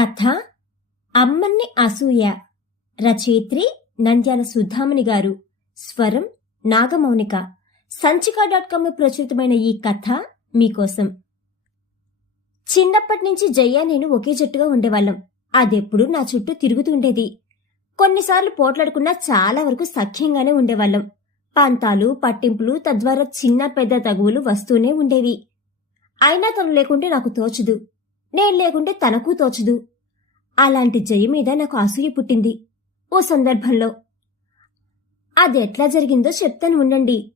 కథ అమ్మన్ని అసూయ. రచయిత్రి నంద్యాల సుధామణి గారు. స్వరం నాగమౌనిక. సంచిక డాట్ కామ్ ప్రచురితమైన ఈ కథ మీకోసం. చిన్నప్పటి నుంచి జయ నేను ఒకే జట్టుగా ఉండేవాళ్ళం. అదెప్పుడు నా చుట్టూ తిరుగుతుండేది కొన్నిసార్లు పోట్లాడుకున్నా చాలా వరకు సఖ్యంగానే ఉండేవాళ్ళం. పంతాలు పట్టింపులు తద్వారా చిన్న పెద్ద తగువులు వస్తూనే ఉండేవి. అయినా తను లేకుంటే నాకు తోచదు. నేను లేకుంటే తనకు తోచదు. అలాంటి జయ మీద నాకు అసూయ పుట్టింది. ఓ సందర్భంలో అది ఎట్లా జరిగిందో చెప్తాను ఉండండి.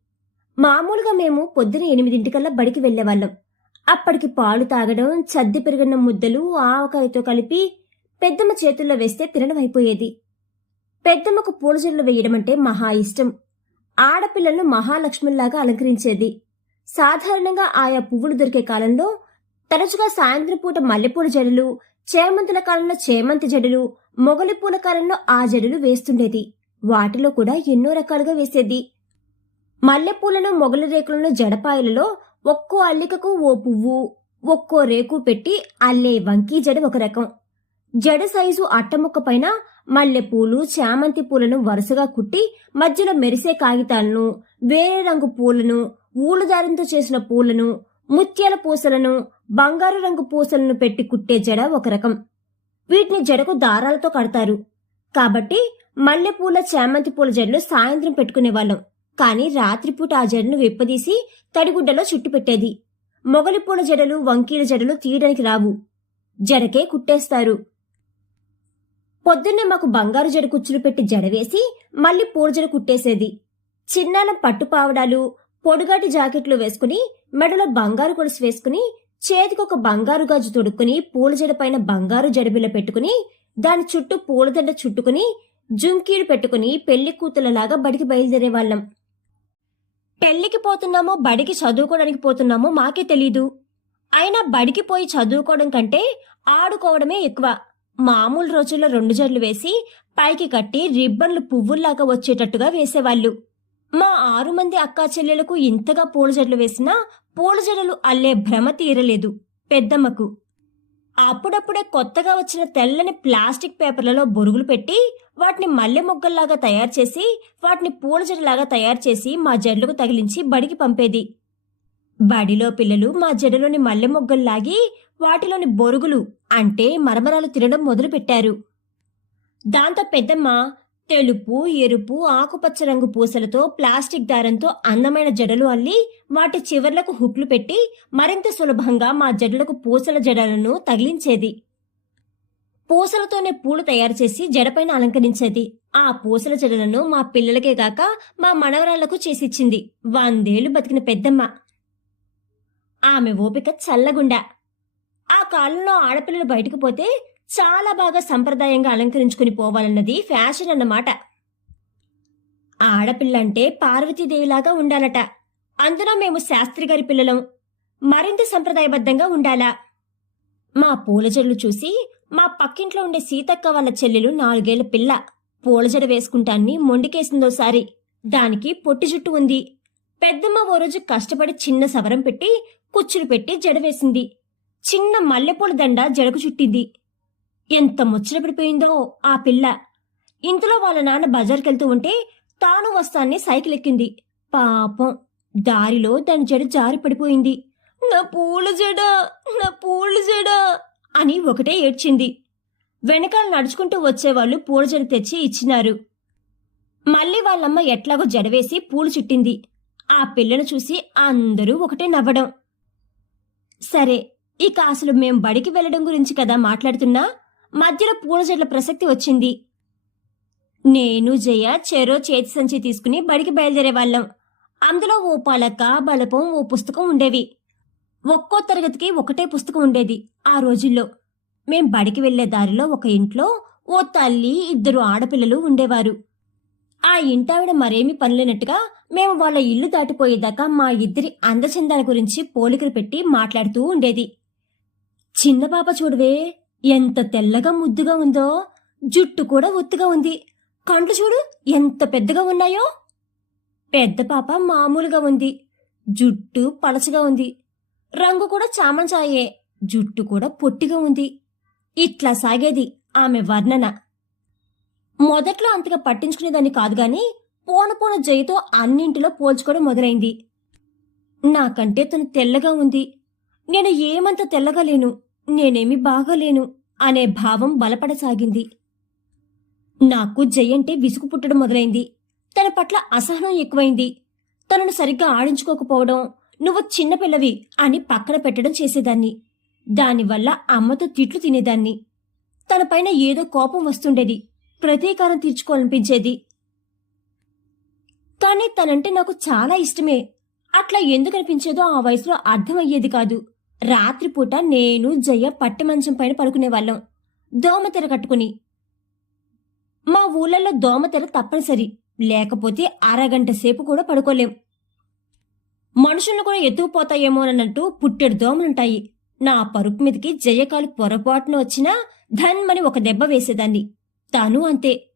మామూలుగా మేము పొద్దున ఎనిమిదింటికల్లా బడికి వెళ్ళేవాళ్ళం. అప్పటికి పాలు తాగడం చద్ది పెరిగిన ముద్దలు ఆవకాయతో కలిపి పెద్దమ్మ చేతుల్లో వేస్తే తినడం అయిపోయేది. పెద్దమ్మకు పూలజల్లు వేయడం అంటే మహా ఇష్టం. ఆడపిల్లలను మహాలక్ష్మిలాగా అలంకరించేది. సాధారణంగా ఆయా పువ్వులు దొరికే కాలంలో తరచుగా సాయంత్రం పూట మల్లెపూల జడలు చేమంతుల కాలంలో చేమంతి జడలు మొగలి పూల కాలంలో ఆ జడలు వేస్తుండేది. వాటిలో కూడా ఎన్నో రకాలుగా వేసేది. మల్లెపూలను మొగలి రేకులను జడపాయలలో ఒక్కో అల్లికకు ఓ పువ్వు ఒక్కో రేకు పెట్టి అల్లే వంకీ జడ ఒక రకం. జడ సైజు అట్టముక్క పైన మల్లెపూలు చామంతి పూలను వరుసగా కుట్టి మధ్యలో మెరిసే కాగితాలను వేరే రంగు పూలను ఊలుదారంతో చేసిన పూలను ముత్యాల పూసలను బంగారు రంగు పూసలను పెట్టి కుట్టే జడ ఒక రకం. వీటిని జడకు దారాలతో కడతారు. కాబట్టి మల్లెపూల చామంతి పూల జడలు సాయంత్రం పెట్టుకునేవాళ్ళం. కానీ రాత్రిపూట ఆ జడను విప్పదీసి తడిగుడ్డలో చుట్టుపెట్టేది మొగలి పూల జడలు వంకీల జడలు తీయడానికి రావు. జడకే కుట్టేస్తారు. పొద్దున్నే మాకు బంగారు జడ కుచ్చులు పెట్టి జడ వేసి మళ్ళీ పూల జడ కుట్టేసేది. చిన్నాలం పట్టు పావడాలు పొడుగాటి జాకెట్లు వేసుకుని మెడలో బంగారు గొలుసు వేసుకుని చేతికొక బంగారు గాజు తొడుక్కుని పూల జడ పైన బంగారు జడబిల్ల పెట్టుకుని దాని చుట్టూ పూలదండ చుట్టుకుని జుంకీలు పెట్టుకుని పెళ్ళి కూతులలాగా బడికి బయలుదేరేవాళ్ళం పెళ్ళికి పోతున్నామో బడికి చదువుకోవడానికి పోతున్నామో మాకే తెలీదు. అయినా బడికి పోయి చదువుకోవడం కంటే ఆడుకోవడమే ఎక్కువ. మామూలు రోజుల్లో రెండు జడ్లు వేసి పైకి కట్టి రిబ్బన్లు పువ్వుల్లాగా వచ్చేటట్టుగా వేసేవాళ్ళు. మా ఆరు మంది అక్కా చెల్లెలకు ఇంతగా పూలజడలు వేసినా పూలజడలు అల్లే భ్రమ తీరలేదు పెద్దమ్మకు. అప్పుడప్పుడే కొత్తగా వచ్చిన తెల్లని ప్లాస్టిక్ పేపర్లలో బొరుగులు పెట్టి వాటిని మల్లె మొగ్గల్లాగా తయారు చేసి వాటిని పూల జడలాగా తయారు చేసి మా జడలకు తగిలించి బడికి పంపేది. బడిలో పిల్లలు మా జడలోని మల్లె మొగ్గల్లాగి వాటిలోని బొరుగులు అంటే మరమరాలు తినడం మొదలుపెట్టారు. దాంతో పెద్దమ్మ తెలుపు ఎరుపు ఆకుపచ్చ రంగు పూసలతో ప్లాస్టిక్ దారంతో అందమైన జడలు అల్లి వాటి చివర్లకు హుక్లు పెట్టి మరింత సులభంగా మా జడలకు పూసల జడలను తగిలించేది. పూసలతోనే పూలు తయారు చేసి జడపైన అలంకరించేది. ఆ పూసల జడలను మా పిల్లలకే గాక మా మనవరాళ్ళకు చేసిచ్చింది. వందేళ్ళు బతికిన పెద్దమ్మ. ఆమె ఓపిక చల్లగుండా. ఆ కాలంలో ఆడపిల్లలు బయటకు పోతే చాలా బాగా సంప్రదాయంగా అలంకరించుకుని పోవాలన్నది ఫ్యాషన్ అన్నమాట. ఆడపిల్లంటే పార్వతీదేవిలాగా ఉండాలట. అందులో మేము శాస్త్రి గారి పిల్లలం. మరింత సంప్రదాయబద్ధంగా ఉండాలా? మా పూల జడలు చూసి మా పక్కింట్లో ఉండే సీతక్క వాళ్ళ చెల్లెలు నాలుగేళ్ళ పిల్ల. పూల జడ వేసుకుంటాన్ని మొండికేసిందోసారి దానికి పొట్టి జుట్టు ఉంది. పెద్దమ్మ ఓ రోజు కష్టపడి చిన్న సవరం పెట్టి కుచ్చులు పెట్టి జడ వేసింది. చిన్న మల్లెపూల దండ జడకు చుట్టింది. ఎంత ముచ్చటపడిపోయిందో ఆ పిల్ల. ఇంతలో వాళ్ళ నాన్న బజార్కెళ్తూ ఉంటే తాను వస్తానని సైకిల్ ఎక్కింది పాపం దారిలో దాని జడ జారి పడిపోయింది. నా పూల జడ నా పూల జడ అని ఒకటే ఏడ్చింది. వెనకాల నడుచుకుంటూ వచ్చేవాళ్ళు పూల జడ తెచ్చి ఇచ్చినారు. మళ్ళీ వాళ్ళమ్మ ఎట్లాగో జడవేసి పూలు చుట్టింది. ఆ పిల్లను చూసి అందరూ ఒకటే నవ్వడం. సరే ఇక అసలు మేం బడికి వెళ్ళడం గురించి కదా మాట్లాడుతున్నా? మధ్యలో పూల చెట్ల ప్రసక్తి వచ్చింది. నేను జయ చెరో చేతి సంచి తీసుకుని బడికి బయలుదేరే వాళ్ళం. అందులో ఓ పలక బలపం ఓ పుస్తకం ఉండేవి. ఒక్కో తరగతికి ఒకటే పుస్తకం ఉండేది ఆ రోజుల్లో. మేం బడికి వెళ్ళే దారిలో ఒక ఇంట్లో ఓ తల్లి ఇద్దరు ఆడపిల్లలు ఉండేవారు. ఆ ఇంటావిడ మరేమీ పనిలేనట్టుగా మేము వాళ్ళ ఇల్లు దాటిపోయేదాకా మా ఇద్దరి అందచందాల గురించి పోలికలు పెట్టి మాట్లాడుతూ ఉండేది. చిన్న పాప చూడవే ఎంత తెల్లగా ముద్దుగా ఉందో జుట్టు కూడా ఒత్తుగా ఉంది. కండ్లు చూడు ఎంత పెద్దగా ఉన్నాయో. పెద్ద పాప మామూలుగా ఉంది. జుట్టు పలచగా ఉంది. రంగు కూడా చామంచాయే. జుట్టు కూడా పొట్టిగా ఉంది. ఇట్లా సాగేది ఆమె వర్ణన. మొదట్లో అంతగా పట్టించుకునేదాన్ని కాదు గాని పోన పోను జయతో అన్నింటిలో పోల్చుకోవడం మొదలైంది. నాకంటే తను తెల్లగా ఉంది. నేను ఏమంత తెల్లగా లేను. నేనేమి బాగాలేను అనే భావం బలపడసాగింది. నాకు జయంటే విసుగు పుట్టడం మొదలైంది. తన పట్ల అసహనం ఎక్కువైంది. తనను సరిగ్గా ఆడించుకోకపోవడం నువ్వు చిన్నపిల్లవి అని పక్కన పెట్టడం చేసేదాన్ని. దానివల్ల అమ్మతో తిట్లు తినేదాన్ని. తనపైన ఏదో కోపం వస్తుండేది. ప్రతీకారం తీర్చుకోవాలనిపించేది. కానీ తనంటే నాకు చాలా ఇష్టమే. అట్లా ఎందుకు అనిపించేదో ఆ వయసులో అర్థమయ్యేది కాదు. రాత్రిపూట నేను జయ పట్టమంచం పైన పడుకునేవాళ్ళం. దోమతెర కట్టుకుని. మా ఊళ్ళల్లో దోమతెర తప్పనిసరి. లేకపోతే అరగంట సేపు కూడా పడుకోలేం. మనుషులను కూడా ఎత్తుకుపోతాయేమోనన్నట్టు పుట్టెడు దోమలుంటాయి. నా పరుపు మీదకి జయకాలు పొరపాటున వచ్చినా ధన్మని ఒక దెబ్బ వేసేదాన్ని. తాను అంతే.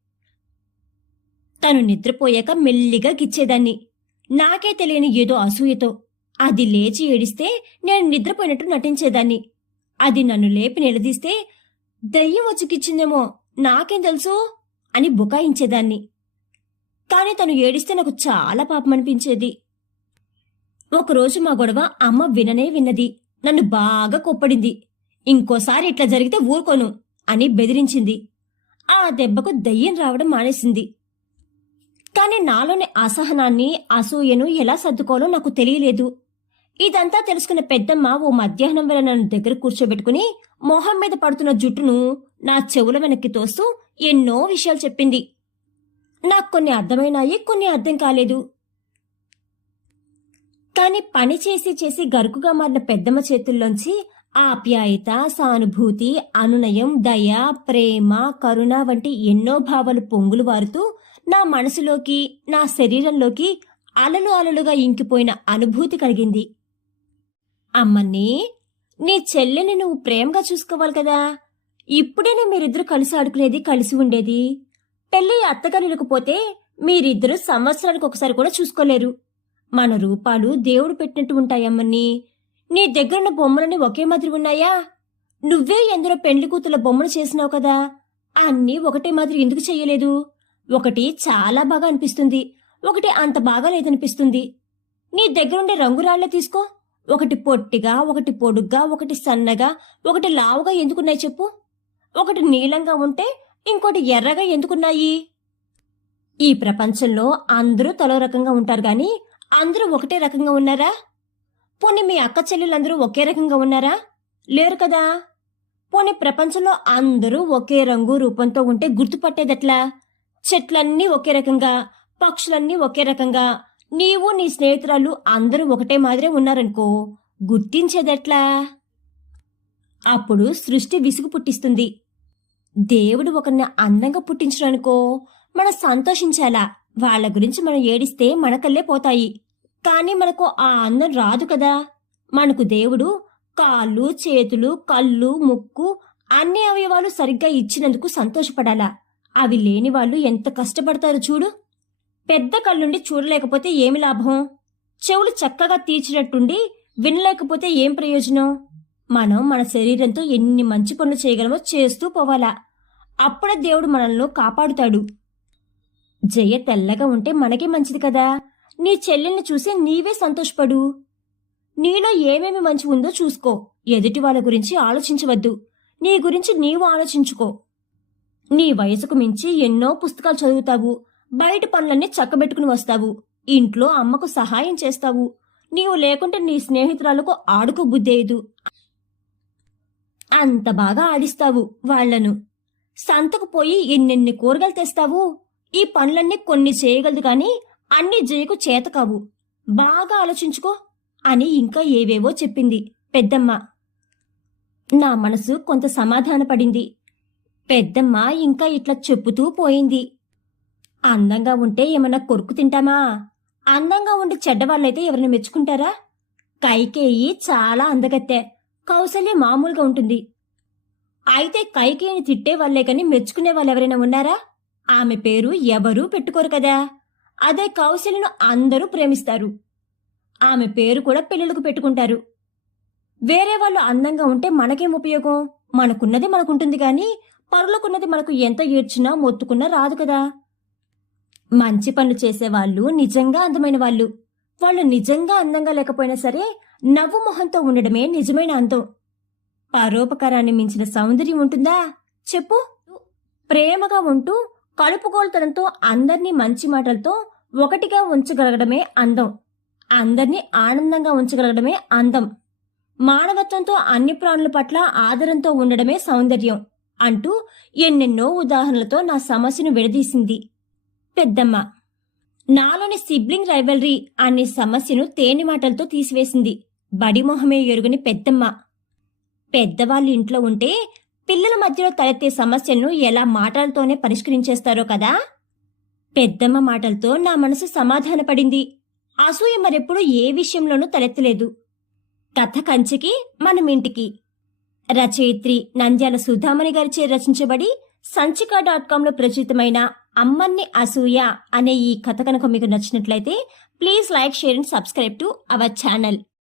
తను నిద్రపోయాక మెల్లిగా గిచ్చేదాన్ని. నాకే తెలియని ఏదో అసూయతో అది లేచి ఏడిస్తే నేను నిద్రపోయినట్టు నటించేదాన్ని. అది నన్ను లేపి నిలదీస్తే దయ్యం వచ్చికిచ్చిందేమో నాకేం తెలుసు? అని బుకాయించేదాన్ని. కాని తను ఏడిస్తే నాకు చాలా పాపం అనిపించేది ఒకరోజు మా గొడవ అమ్మ విననే విన్నది. నన్ను బాగా కొప్పడింది. ఇంకోసారి ఇట్లా జరిగితే ఊరుకోను అని బెదిరించింది. ఆ దెబ్బకు దయ్యం రావడం మానేసింది. కానీ నాలోని అసహనాన్ని అసూయను ఎలా సర్దుకోవాలో నాకు తెలియలేదు. ఇదంతా తెలుసుకున్న పెద్దమ్మ ఓ మధ్యాహ్నం వేళ నన్ను దగ్గర కూర్చోబెట్టుకుని మొహం మీద పడుతున్న జుట్టును నా చెవుల వెనక్కి తోస్తూ ఎన్నో విషయాలు చెప్పింది. నాకు కొన్ని అర్థమైనాయి కొన్ని అర్థం కాలేదు. కాని పని చేసి చేసి గరుకుగా మారిన పెద్దమ్మ చేతుల్లోంచి ఆప్యాయత సానుభూతి అనునయం దయ ప్రేమ కరుణ వంటి ఎన్నో భావాలు పొంగులు వారుతూ నా మనసులోకి నా శరీరంలోకి అలలు అలలుగా ఇంకిపోయిన అనుభూతి కలిగింది. అమ్మని నీ చెల్లెని నువ్వు ప్రేమగా చూసుకోవాలి కదా. ఇప్పుడేనే మీరిద్దరు కలిసి ఆడుకునేది కలిసి ఉండేది. పెళ్ళి అత్తగారులకు పోతే మీరిద్దరూ సంవత్సరానికి ఒకసారి కూడా చూసుకోలేరు. మన రూపాలు దేవుడు పెట్టినట్టు ఉంటాయమ్మని నీ దగ్గరున్న బొమ్మలన్నీ ఒకే మాదిరి ఉన్నాయా? నువ్వే ఎందరో పెండ్లి కూతుల బొమ్మలు చేసినావు కదా? అన్నీ ఒకటే మాదిరి ఎందుకు చేయలేదు? ఒకటి చాలా బాగా అనిపిస్తుంది. ఒకటి అంత బాగా లేదనిపిస్తుంది. నీ దగ్గరుండే రంగురాళ్ళే తీసుకో. ఒకటి పొట్టిగా ఒకటి పొడుగ్గా ఒకటి సన్నగా ఒకటి లావుగా ఎందుకున్నాయి చెప్పు? ఒకటి నీలంగా ఉంటే ఇంకోటి ఎర్రగా ఎందుకున్నాయి? ఈ ప్రపంచంలో అందరూ తలో రకంగా ఉంటారు గాని అందరూ ఒకటే రకంగా ఉన్నారా? పోనీ మీ అక్క చెల్లెలందరూ ఒకే రకంగా ఉన్నారా? లేరు కదా? పోనీ ప్రపంచంలో అందరూ ఒకే రంగు రూపంతో ఉంటే గుర్తుపట్టేదట్లా? చెట్లన్నీ ఒకే రకంగా పక్షులన్నీ ఒకే రకంగా నీవు నీ స్నేహితురాలు అందరూ ఒకటే మాదిరే ఉన్నారనుకో గుర్తించేదెట్లా? అప్పుడు సృష్టి విసుగు పుట్టిస్తుంది. దేవుడు ఒకరిని అందంగా పుట్టించడానికో మనం సంతోషించాలా వాళ్ళ గురించి మనం ఏడిస్తే మనకల్లే పోతాయి. కానీ మనకు ఆ అందం రాదు కదా. మనకు దేవుడు కాళ్ళు చేతులు కళ్ళు ముక్కు అన్ని అవయవాలు సరిగ్గా ఇచ్చినందుకు సంతోషపడాలా? అవి లేని వాళ్ళు ఎంత కష్టపడతారు చూడు. పెద్ద కళ్ళుండి చూడలేకపోతే ఏమి లాభం? చెవులు చక్కగా తీర్చినట్టుండి వినలేకపోతే ఏం ప్రయోజనం? మనం మన శరీరంతో ఎన్ని మంచి పనులు చేయగలమో చేస్తూ పోవాలా. అప్పుడే దేవుడు మనల్ని కాపాడుతాడు. జయ తెల్లగా ఉంటే మనకే మంచిది కదా? నీ చెల్లెల్ని చూసి నీవే సంతోషపడు. నీలో ఏమేమి మంచి ఉందో చూసుకో. ఎదుటి వాళ్ళ గురించి ఆలోచించవద్దు. నీ గురించి నీవు ఆలోచించుకో. నీ వయసుకు మించి ఎన్నో పుస్తకాలు చదువుతావు. బయట పనులన్నీ చక్కబెట్టుకుని వస్తావు. ఇంట్లో అమ్మకు సహాయం చేస్తావు. నీవు లేకుంటే నీ స్నేహితురాలకు ఆడుకో బుద్ధేయదు అంత బాగా ఆడిస్తావు వాళ్ళను సంతకు పోయి ఎన్నెన్ని కూరగాయలు తెస్తావు? ఈ పనులన్నీ కొన్ని చేయగలదు కానీ అన్ని జయకు చేతకావు బాగా ఆలోచించుకో అని ఇంకా ఏవేవో చెప్పింది పెద్దమ్మ. నా మనసు కొంత సమాధానపడింది. పెద్దమ్మ ఇంకా ఇట్లా చెప్పుతూ పోయింది. అందంగా ఉంటే ఏమైనా కొరుకు తింటామా? అందంగా ఉండి చెడ్డవాళ్ళైతే ఎవరిని మెచ్చుకుంటారా? కైకేయి చాలా అందగత్తె. కౌసల్య మామూలుగా ఉంటుంది. అయితే కైకేయిని తిట్టే వాళ్ళే కానీ మెచ్చుకునే వాళ్ళు ఎవరైనా ఉన్నారా? ఆమె పేరు ఎవరూ పెట్టుకోరు కదా. అదే కౌశల్యను అందరూ ప్రేమిస్తారు. ఆమె పేరు కూడా పిల్లలకు పెట్టుకుంటారు. వేరే వాళ్ళు అందంగా ఉంటే మనకేం ఉపయోగం? మనకున్నది మనకుంటుంది కానీ పరులకున్నది మనకు ఎంత ఏడ్చినా మొత్తుకున్నా రాదు కదా. మంచి పనులు చేసేవాళ్ళు నిజంగా అందమైన వాళ్ళు. వాళ్ళు నిజంగా అందంగా లేకపోయినా సరే నవ్వు మొహంతో ఉండడమే నిజమైన అందం. పరోపకారాన్ని మించిన సౌందర్యం ఉంటుందా? చెప్పు. ప్రేమగా ఉంటూ కలుపుగోలుతనంతో అందర్నీ మంచి మాటలతో ఒకటిగా ఉంచగలగడమే అందం. అందర్నీ ఆనందంగా ఉంచగలగడమే అందం. మానవత్వంతో అన్ని ప్రాణుల పట్ల ఆదరంతో ఉండడమే సౌందర్యం అంటూ ఎన్నెన్నో ఉదాహరణలతో నా సమస్యను విడదీసింది. పెద్దమ్మ. నాలోని సిబ్లింగ్ రైవల్రీ అనే సమస్యను తేనె మాటలతో తీసివేసింది. బడిమొహమే ఎరుగని పెద్దమ్మ. పెద్దవాళ్ళు ఇంట్లో ఉంటే పిల్లల మధ్యలో తలెత్తే సమస్యలను ఎలా మాటలతోనే పరిష్కరించేస్తారో కదా? పెద్దమ్మ మాటలతో నా మనసు సమాధానపడింది. అసూయ మరెప్పుడు ఏ విషయంలోనూ తలెత్తలేదు. కథ కంచికి మనం ఇంటికి. రచయిత్రి నంద్యాల సుధామణి గారిచే రచించబడి సంచిక డాట్ కాంలో ప్రచురితమైన అమ్మన్ని అసూయ అనే ఈ కథ కనుక మీకు నచ్చినట్లయితే please like share and subscribe to our channel